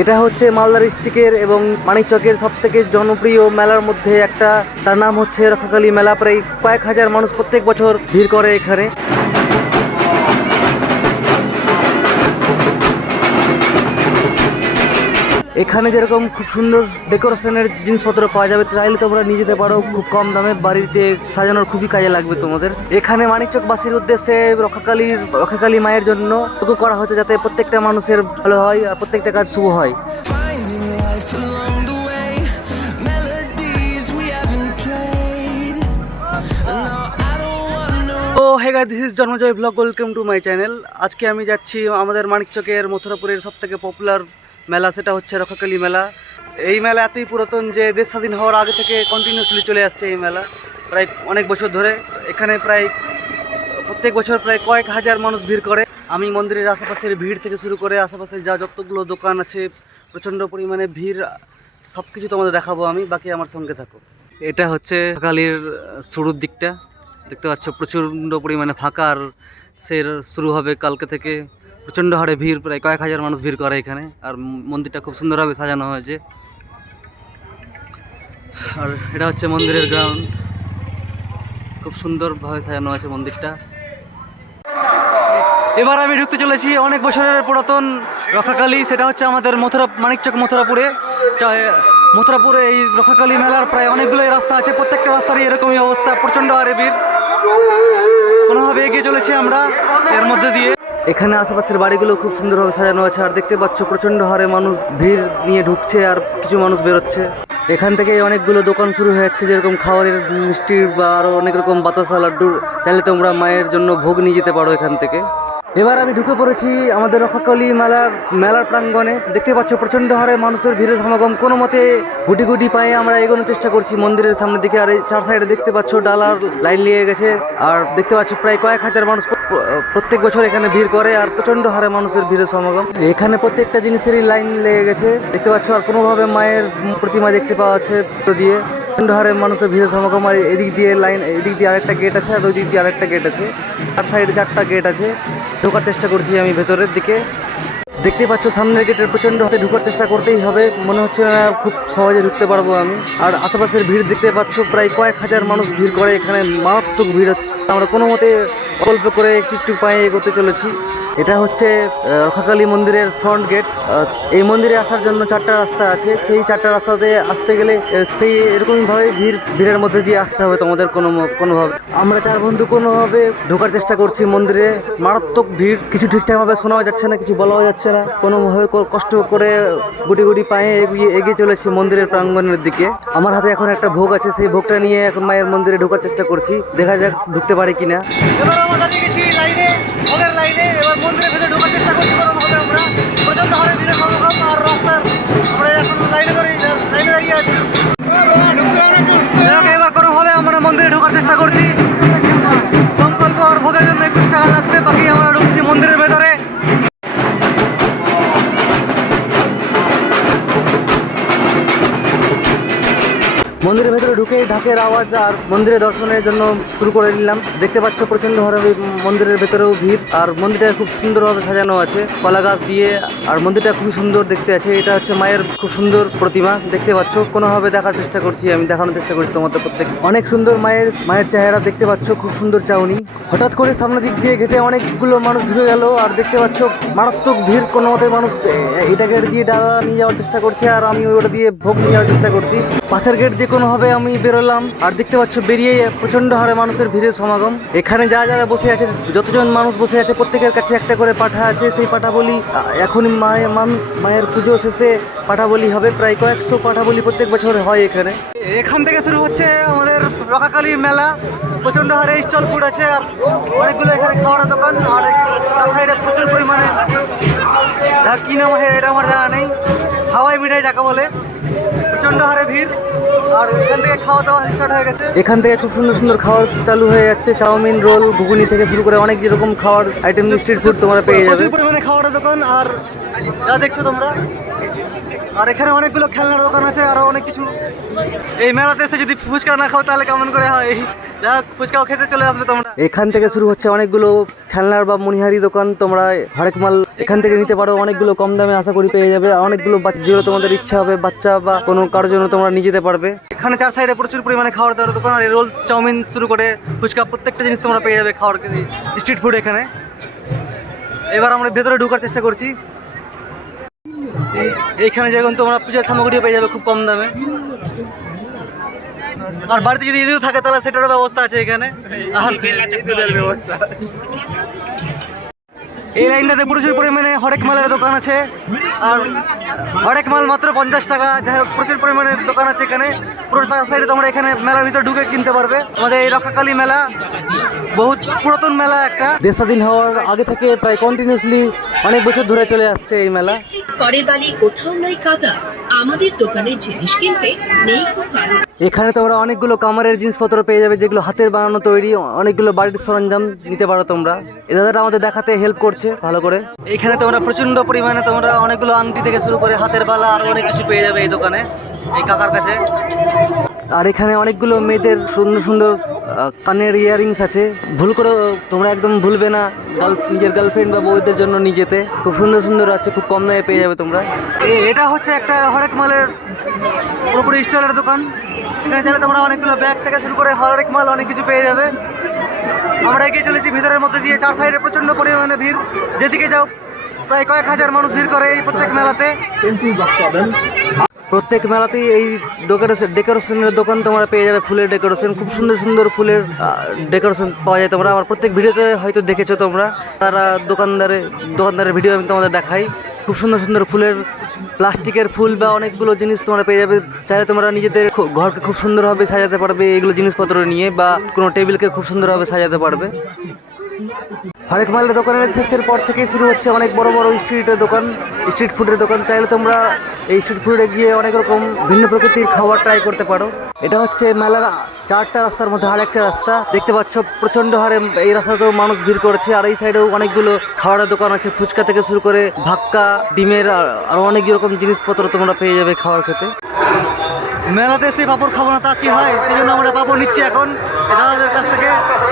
এটা হচ্ছে মালদা ডিস্ট্রিক্টের এবং মানিকচকের সব থেকে জনপ্রিয় মেলার মধ্যে একটা। তার নাম হচ্ছে রক্ষাকালী মেলা। প্রায় কয়েক হাজার মানুষ প্রত্যেক বছর ভিড় করে এখানে। এখানে যেরকম খুব সুন্দর ডেকোরেশনের জিনিসপত্র পাওয়া যাবে চাইলে তোমরা নিয়ে যেতে পারো খুব কম দামে বাড়িতে সাজানোর খুবই কাজে লাগবে তোমাদের। এখানে মানিকচকবাসীর উদ্দেশ্যে রক্ষাকালীর রক্ষাকালী মায়ের জন্য করা হচ্ছে যাতে প্রত্যেকটা মানুষের ভালো হয় আর প্রত্যেকটা কাজ শুভ হয়। Hey guys this is Janmajoy blog welcome to my channel আজকে আমি যাচ্ছি আমাদের মানিকচকের মথুরাপুরের সব থেকে পপুলার মেলা, সেটা হচ্ছে রক্ষাকালী মেলা। এই মেলা এতই পুরাতন যে দেশ স্বাধীন হওয়ার আগে থেকে কন্টিনিউসলি চলে আসছে এই মেলা। প্রায় অনেক বছর ধরে এখানে প্রায়, প্রত্যেক বছর প্রায় কয়েক হাজার মানুষ ভিড় করে। আমি মন্দিরের আশেপাশের ভিড় থেকে শুরু করে আশেপাশে যা যতগুলো দোকান আছে, প্রচণ্ড পরিমাণে ভিড় সব কিছু তোমাদের দেখাবো আমি, বাকি আমার সঙ্গে থাকো। এটা হচ্ছে কালীর শুরুর দিকটা। দেখতে পাচ্ছ, প্রচণ্ড পরিমাণে ফাঁকা, আর সে শুরু হবে কালকে থেকে। প্রচণ্ড হারে ভিড়, প্রায় কয়েক হাজার মানুষ ভিড় করে এখানে। আর মন্দিরটা খুব সুন্দরভাবে সাজানো হয়েছে। আর এটা হচ্ছে মন্দিরের গ্রাউন্ড খুব সুন্দরভাবে সাজানো আছে মন্দিরটা। এবার আমি ঢুকতে চলেছি অনেক বছরের পুরাতন রক্ষাকালী। সেটা হচ্ছে আমাদের মথুরা, মানিকচক মথুরাপুরে। মথুরাপুরে এই রক্ষাকালী মেলার প্রায় অনেকগুলোই রাস্তা আছে। প্রত্যেকটা রাস্তারই এরকমই অবস্থা, প্রচণ্ড হারে ভিড়। কোনোভাবে এগিয়ে চলেছি আমরা এর মধ্যে দিয়ে। এখানে আশেপাশের বাড়িগুলো খুব সুন্দরভাবে সাজানো আছে আর দেখতে পাচ্ছ, প্রচণ্ড হারে মানুষ ভিড় নিয়ে ঢুকছে আর কিছু মানুষ বেরোচ্ছে। এখান থেকে অনেকগুলো দোকান শুরু হয়েছে, যেরকম খাবারের মিষ্টি বা আরও অনেক রকম বাতাসা লাড্ডু চাইলে তোমরা মায়ের জন্য ভোগ নিয়ে যেতে পারো এখান থেকে। এবার আমি ঢুকে পড়েছি আমাদের রক্ষাকালী মেলার মেলার প্রাঙ্গণে। দেখতে পাচ্ছ প্রচণ্ড হারে মানুষের ভিড়ের সমাগম। কোনো মতে গুটি গুটি পায়ে আমরা এগোনোর চেষ্টা করছি মন্দিরের সামনের দিকে। আর এই চার সাইডে দেখতে পাচ্ছ ডালার লাইন লেগে গেছে। আর দেখতে পাচ্ছ প্রায় কয়েক হাজার মানুষ প্রত্যেক বছর এখানে ভিড় করে। আর প্রচণ্ড হারে মানুষের ভিড়ের সমাগম। এখানে প্রত্যেকটা জিনিসেরই লাইন লেগে গেছে। দেখতে পাচ্ছ আর কোনোভাবে মায়ের প্রতিমা দেখতে পাওয়া যাচ্ছে দিয়ে হারে মানুষের ভিড় সমাগম আর এদিক দিয়ে লাইন, এদিক দিয়ে আরেকটা গেট আছে আর ওই দিক দিয়ে আরেকটা গেট আছে। আর সাইডে চারটা গেট আছে। ঢোকার চেষ্টা করছি আমি ভেতরের দিকে। দেখতে পাচ্ছ, সামনের গেটের প্রচণ্ড হাতে ঢোকার চেষ্টা করতেই হবে। মনে হচ্ছে খুব সহজে ঢুকতে পারব আমি। আর আশেপাশের ভিড় দেখতে পাচ্ছ, প্রায় কয়েক হাজার মানুষ ভিড় করে। এখানে মারাত্মক ভিড় হচ্ছে। আমরা কোনো মতে অল্প করে একটু একটু পায়ে এগোতে চলেছি। এটা হচ্ছে রক্ষাকালী মন্দিরের ফ্রন্ট গেট। এই মন্দিরে আসার জন্য চারটা রাস্তা আছে। সেই চারটা রাস্তাতে আসতে গেলে সেই এরকমভাবে ভিড়, ভিড়ের মধ্যে দিয়ে আসতে হবে তোমাদের কোনো কোনোভাবে। আমরা চার বন্ধু কোনোভাবে ঢোকার চেষ্টা করছি মন্দিরে। মারাত্মক ভিড়। কিছু ঠিকঠাকভাবে শোনাও যাচ্ছে না, কিছু বলাও যাচ্ছে না কোনোভাবে কষ্ট করে গুটি গুটি পায়ে এগিয়ে এগিয়ে চলেছি মন্দিরের প্রাঙ্গণের দিকে। আমার হাতে এখন একটা ভোগ আছে, সেই ভোগটা নিয়ে এখন মায়ের মন্দিরে ঢোকার চেষ্টা করছি। দেখা যাক ঢুকতে পারি কিনা। এবার আমরা দাঁড়িয়ে গেছি লাইনে, ভোগের লাইনে। এবার মন্দিরের ভেতরে ঢোকার চেষ্টা করছি আমরা। মন্দিরের ভেতরে ঢুকে ঢাকের আওয়াজ আর মন্দিরে দর্শনের জন্য শুরু করে নিলাম দেখতে পাচ্ছ প্রচণ্ড হারে মন্দিরের ভেতরেও ভিড়। আর মন্দিরটা খুব সুন্দরভাবে সাজানো আছে। কলা গাছ দিয়ে আর মন্দিরটা খুবই সুন্দর দেখতে আছে। এটা হচ্ছে মায়ের খুব সুন্দর প্রতিমা। দেখতে পাচ্ছ, কোনোভাবে দেখার চেষ্টা করছি, আমি দেখানোর চেষ্টা করছি তোমাদের প্রত্যেক অনেক সুন্দর মায়ের মায়ের চেহারা দেখতে পাচ্ছ, খুব সুন্দর চাউনি। হঠাৎ করে সামনের দিক দিয়ে ঘেটে অনেকগুলো মানুষ ঢুকে গেল আর দেখতে পাচ্ছ, মারাত্মক ভিড়। কোনো মতে মানুষ এটা গেট দিয়ে ডালা নিয়ে যাওয়ার চেষ্টা করছে আর আমি ওটা দিয়ে ভোগ নিয়ে যাওয়ার চেষ্টা করছি। পাশের গেট দিয়ে কোনোভাবে আমি বেরোলাম, আর দেখতে পাচ্ছ বেরিয়ে প্রচণ্ড হারে মানুষের ভিড়ের সমাগম। এখানে যা যারা বসে আছে, যতজন মানুষ বসে আছে, প্রত্যেকের কাছে একটা করে পাঠা আছে। সেই পাঠা বলি এখন মায়ের মানুষ মায়ের পুজো শেষে পাঠা বলি হবে। প্রায় কয়েকশো পাঠা বলি প্রত্যেক বছর হয় এখানে। এখান থেকে শুরু হচ্ছে আমাদের রকাকালী মেলা। প্রচণ্ড হারে স্টল ফুড আছে, আর অনেকগুলো এখানে খাওয়ার দোকান, আর তার সাইডে প্রচুর পরিমাণে কি নাম এটা আমার জানা নেই। হাওয়াই মিঠাই যাকে বলে। আর এখান থেকে খাওয়া দাওয়া স্টার্ট হয়ে গেছে। এখান থেকে খুব সুন্দর সুন্দর খাবার চালু হয়ে যাচ্ছে। চাউমিন রোল ঘুগনি থেকে শুরু করে অনেক যেরকম খাওয়ার আইটেম স্ট্রিট ফুড তোমরা পেয়ে যাবে। প্রচুর পরিমাণে খাওয়ার দোকান আর যা দেখছ তোমরা আর এখানে অনেকগুলো খেলনার দোকান আছে আরও অনেক কিছু। এই মেলাতে এসে যদি ফুচকা না খাও তাহলে কেমন করে হয়? যা ফুচকাও খেতে চলে আসবে তোমরা। এখান থেকে শুরু হচ্ছে অনেকগুলো খেলনার বা মনিহারি দোকান। তোমরা হরেক মাল এখান থেকে নিতে পারো। অনেকগুলো কম দামে আশা করি পেয়ে যাবে। অনেকগুলো বাচ্চা যেগুলো তোমাদের ইচ্ছা হবে বাচ্চা বা কোনো কারোর জন্য তোমরা নিয়ে যেতে পারবে। এখানে চার সাইডে প্রচুর পরিমাণে খাওয়ার দাওয়ার দোকান। আর রোল চাউমিন শুরু করে ফুচকা প্রত্যেকটা জিনিস তোমরা পেয়ে যাবে খাওয়ার। স্ট্রিট ফুড এখানে। এবার আমরা ভেতরে ঢোকার চেষ্টা করছি। এইখানে যেরকম তোমরা পূজার সামগ্রী পেয়ে যাবে খুব কম দামে। আর বাড়িতে যদি ইঁদুর থাকে তাহলে সেটারও ব্যবস্থা আছে এখানে। আর ব্যবস্থা। এই লাইনটাতে প্রচুর পরিমাণে হরেক মালের দোকান আছে। আর হরেক মাল মাত্র পঞ্চাশ টাকা। যাই হোক প্রচুর পরিমাণে দোকান আছে এখানে। পুরো সাইডে তোমরা এখানে মেলার ভিতরে ঢুকে কিনতে পারবে। আমাদের এই রক্ষাকালী মেলা। বহুত পুরাতন মেলা একটা। স্বাধীন হওয়ার আগে থেকে প্রায় কন্টিনিউসলি অনেক বছর ধরে চলে আসছে এই মেলা। করে বালি কোথাও নাই কাদা। আমাদের দোকানের জিনিস কিনতে নেই এখানে তোমরা অনেকগুলো কামারের জিনিসপত্র পেয়ে যাবে যেগুলো হাতের বানানো তৈরি অনেকগুলো বাড়ির সরঞ্জাম নিতে পারো তোমরা। এ দাদাটা আমাদের দেখাতে হেল্প করছে ভালো করে। এখানে তোমরা প্রচণ্ড পরিমাণে তোমরা অনেকগুলো আংটি থেকে শুরু করে হাতের বালা আর অনেক কিছু পেয়ে যাবে এই দোকানে এই কাকার কাছে। আর এখানে অনেকগুলো মেয়েদের সুন্দর সুন্দর কানের ইয়ারিংস আছে। ভুল করে তোমরা একদম ভুলবে না, গার্ল নিজের গার্লফ্রেন্ড বা বউদের জন্য নিজেতে। খুব সুন্দর সুন্দর আছে, খুব কম দামে পেয়ে যাবে তোমরা। এটা হচ্ছে একটা হরেক মালের পুরোপুরি স্টলের দোকান। এখানে চাইলে তোমরা অনেকগুলো ব্যাগ থেকে শুরু করে হরেক মাল অনেক কিছু পেয়ে যাবে। আমরা এগিয়ে চলেছি, ভিতরের মধ্যে দিয়ে চার সাইডে প্রচণ্ড পরিমাণে ভিড়। যেদিকে যাও, প্রায় কয়েক হাজার মানুষ ভিড় করে এই প্রত্যেক মেলাতে। প্রত্যেক মেলাতেই এই ডেকোরেশন ডেকোরেশনের দোকান তোমরা পেয়ে যাবে ফুলের ডেকোরেশন খুব সুন্দর সুন্দর ফুলের ডেকোরেশন পাওয়া যায় তোমরা। আবার প্রত্যেক ভিডিওতে হয়তো দেখেছ তোমরা। তারা দোকানদারে, দোকানদারের ভিডিও আমি তোমাদের দেখাই। খুব সুন্দর সুন্দর ফুলের, প্লাস্টিকের ফুল বা অনেকগুলো জিনিস তোমরা পেয়ে যাবে। চাইলে তোমরা নিজেদের ঘরকে খুব সুন্দরভাবে সাজাতে পারবে এগুলো জিনিসপত্র নিয়ে বা কোনো টেবিলকে খুব সুন্দরভাবে সাজাতে পারবে। হরেক মালের দোকানের শেষের পর থেকে শুরু হচ্ছে অনেক বড় বড় স্ট্রিটের দোকান স্ট্রিট ফুডের দোকান। চাইলে তোমরা এই স্ট্রিট ফুডে গিয়ে অনেক রকম ভিন্ন প্রকৃতির খাবার ট্রাই করতে পারো। এটা হচ্ছে মেলার চারটা রাস্তার মধ্যে আরেকটা রাস্তা। দেখতে পাচ্ছ প্রচণ্ড হারে এই রাস্তাতেও মানুষ ভিড় করেছে। আর এই সাইডেও অনেকগুলো খাবারের দোকান আছে। ফুচকা থেকে শুরু করে ভাক্কা, ডিমের আর- আরও অনেক রকম জিনিসপত্র তোমরা পেয়ে যাবে খাওয়ার খেতে। মেলাতে সেই পাপড় খাব না তা কি হয়? সেই জন্য আমরা পাপড় নিচ্ছি এখন। দাদাদের কাছ থেকে।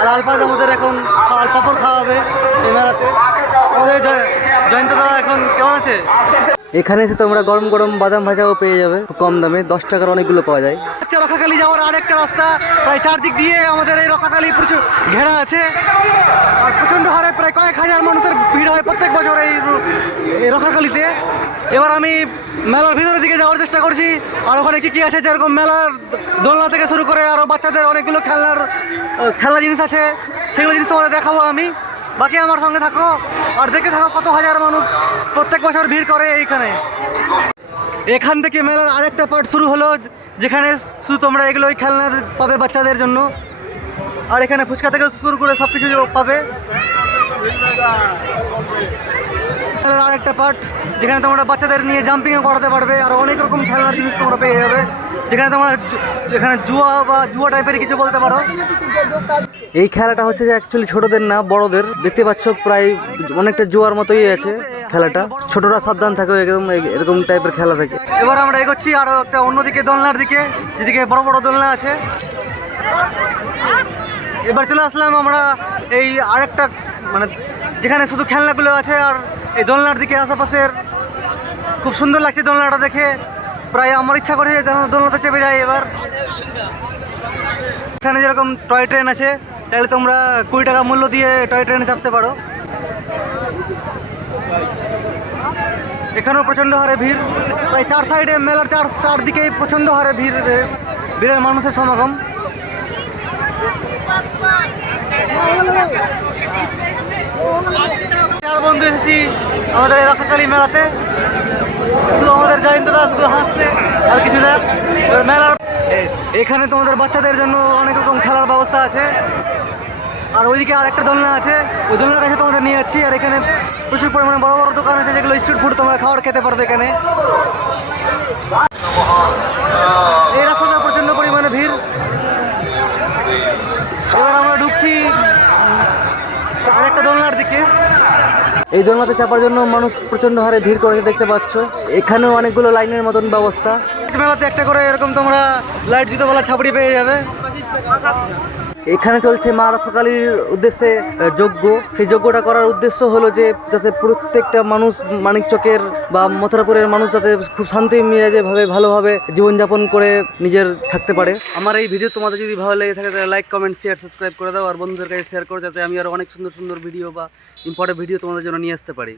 আর আলফাজ আমাদের এখন পাপড় খাওয়াবে এই মেলাতে। আমাদের জয়- জয়ন্ত দাদা এখন কেমন আছে? এখানে এসে তোমরা গরম গরম বাদাম ভাজাও পেয়ে যাবে। কম দামে দশ টাকার অনেকগুলো পাওয়া যায়। আচ্ছা রক্ষাকালী যাওয়ার আরেকটা রাস্তা। প্রায় চারদিক দিয়ে আমাদের এই রক্ষাকালী প্রচুর ঘেরা আছে। আর প্রচণ্ড হারে প্রায় কয়েক হাজার মানুষের ভিড় হয় প্রত্যেক বছর এই রক্ষাকালীতে এবার আমি মেলার ভিতরের দিকে যাওয়ার চেষ্টা আর ওখানে কি কি আছে? যেরকম মেলার দোলনা থেকে শুরু করে আরও বাচ্চাদের অনেকগুলো খেলনার খেলনা জিনিস আছে, সেগুলো জিনিস তোমাদের দেখাবো আমি। বাকি আমার সঙ্গে থাকো, আর দেখে থাকো কত হাজার মানুষ প্রত্যেক বছর ভিড় করে এইখানে। এখান থেকে মেলার আরেকটা পার্ট শুরু হলো, যেখানে শুধু তোমরা এগুলো ওই খেলনা পাবে বাচ্চাদের জন্য। আর এখানে ফুচকা থেকে শুরু করে সব কিছু পাবে। খেলার আরেকটা পার্ট যেখানে তোমরা বাচ্চাদের নিয়ে জাম্পিংও করাতে পারবে, আর অনেক রকম খেলনার জিনিস তোমরা পেয়ে যাবে। যেখানে তোমরা এখানে জুয়া বা জুয়া টাইপের কিছু বলতে পারো। এই খেলাটা হচ্ছে যে অ্যাকচুয়ালি ছোটদের না, বড়দের। দেখতে পাচ্ছ প্রায় অনেকটা জুয়ার মতোই আছে খেলাটা। ছোটরা সাবধান থাকে একদম এরকম টাইপের খেলা থাকে। এবার আমরা এগোচ্ছি আরও একটা অন্যদিকে দোলনার দিকে, যেদিকে বড় বড় দোলনা আছে। এবার চলে আসলাম আমরা এই আরেকটা মানে যেখানে শুধু খেলনাগুলো আছে আর এই দোলনার দিকে আশেপাশের খুব সুন্দর লাগছে দোলনাটা দেখে। প্রায় আমার ইচ্ছা করে যেন দোলনাতে চেপে যাই এবার। এখানে যেরকম টয় ট্রেন আছে, তাহলে তোমরা কুড়ি টাকা মূল্য দিয়ে টয় ট্রেনে চাপতে পারো। এখানেও প্রচণ্ড হারে ভিড়। প্রায় চার সাইডে মেলার চার, চারদিকেই প্রচণ্ড হারে ভিড়, ভিড়ের মানুষের সমাগম। চার বন্ধু এসেছি আমাদের রক্ষাকালী মেলাতে। শুধু আমাদের জয়ন্ত দাস শুধু হাসছে, আর কিছু না। মেলার এখানে তোমাদের বাচ্চাদের জন্য অনেক রকম খেলার ব্যবস্থা আছে। আর ওইদিকে আরেকটা দোলনা আছে। ওই দোলনার কাছে তোমাদের নিয়ে যাচ্ছি, আর এখানে প্রচুর পরিমাণে বড় বড় দোকান আছে, যেগুলো স্ট্রিট ফুড তোমরা খাবার খেতে পারবে এখানে। এই রাস্তাটা প্রচণ্ড পরিমাণে ভিড়। এবার আমরা ঢুকছি আরেকটা দোলনার দিকে। এই দোলনাতে চাপার জন্য মানুষ প্রচণ্ড হারে ভিড় করেছে দেখতে পাচ্ছ। এখানেও অনেকগুলো লাইনের মতন ব্যবস্থা। মেলাতে একটা করে এরকম তোমরা লাইট জুতোওয়ালা ছাপড়ি পেয়ে যাবে। এখানে চলছে মা রক্ষাকালীর উদ্দেশ্যে যজ্ঞ। সেই যজ্ঞটা করার উদ্দেশ্য হলো যে, যাতে প্রত্যেকটা মানুষ মানিকচকের বা মথুরাপুরের মানুষ যাতে খুব শান্তি মেজাজে ভাবে ভালোভাবে জীবনযাপন করে নিজের থাকতে পারে। আমার এই ভিডিও তোমাদের যদি ভালো লেগে থাকে, তাহলে লাইক কমেন্ট শেয়ার সাবস্ক্রাইব করে দাও। আর বন্ধুদের কাছে শেয়ার করো, যাতে আমি আরও অনেক সুন্দর সুন্দর ভিডিও বা ইম্পর্টেন্ট ভিডিও তোমাদের জন্য নিয়ে আসতে পারি।